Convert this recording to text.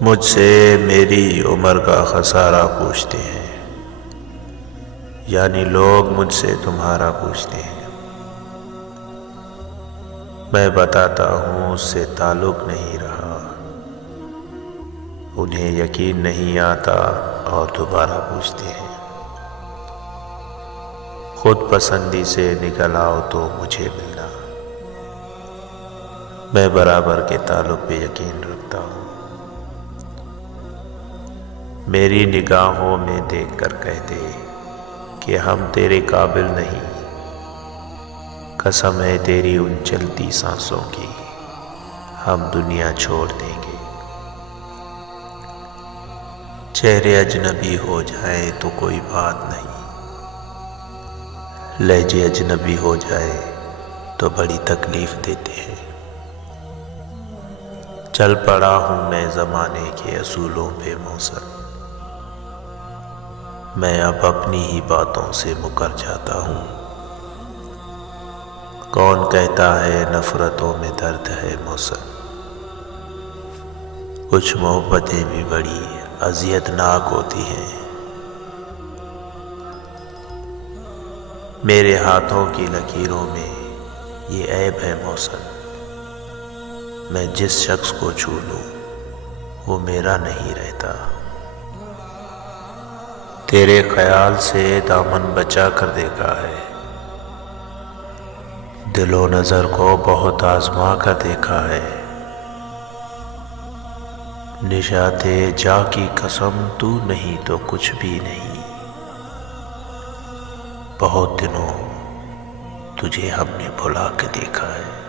مجھ سے میری عمر کا خسارہ پوچھتے ہیں، یعنی لوگ مجھ سے تمہارا پوچھتے ہیں۔ میں بتاتا ہوں اس سے تعلق نہیں رہا، انہیں یقین نہیں آتا اور دوبارہ پوچھتے ہیں۔ خود پسندی سے نکل آؤ تو مجھے ملنا، میں برابر کے تعلق پہ یقین رکھتا ہوں۔ میری نگاہوں میں دیکھ کر کہہ دے کہ ہم تیرے قابل نہیں، قسم ہے تیری ان چلتی سانسوں کی، ہم دنیا چھوڑ دیں گے۔ چہرے اجنبی ہو جائے تو کوئی بات نہیں، لہجے اجنبی ہو جائے تو بڑی تکلیف دیتے ہیں۔ چل پڑا ہوں میں زمانے کے اصولوں پہ موصل، میں اب اپنی ہی باتوں سے مکر جاتا ہوں۔ کون کہتا ہے نفرتوں میں درد ہے موصل، کچھ محبتیں بھی بڑی اذیت ناک ہوتی ہیں۔ میرے ہاتھوں کی لکیروں میں یہ عیب ہے موصل، میں جس شخص کو چھو لوں وہ میرا نہیں رہتا۔ تیرے خیال سے دامن بچا کر دیکھا ہے، دل و نظر کو بہت آزما کر دیکھا ہے۔ نشاط جاں کی قسم تو نہیں تو کچھ بھی نہیں، بہت دنوں تجھے ہم نے بھلا کے دیکھا ہے۔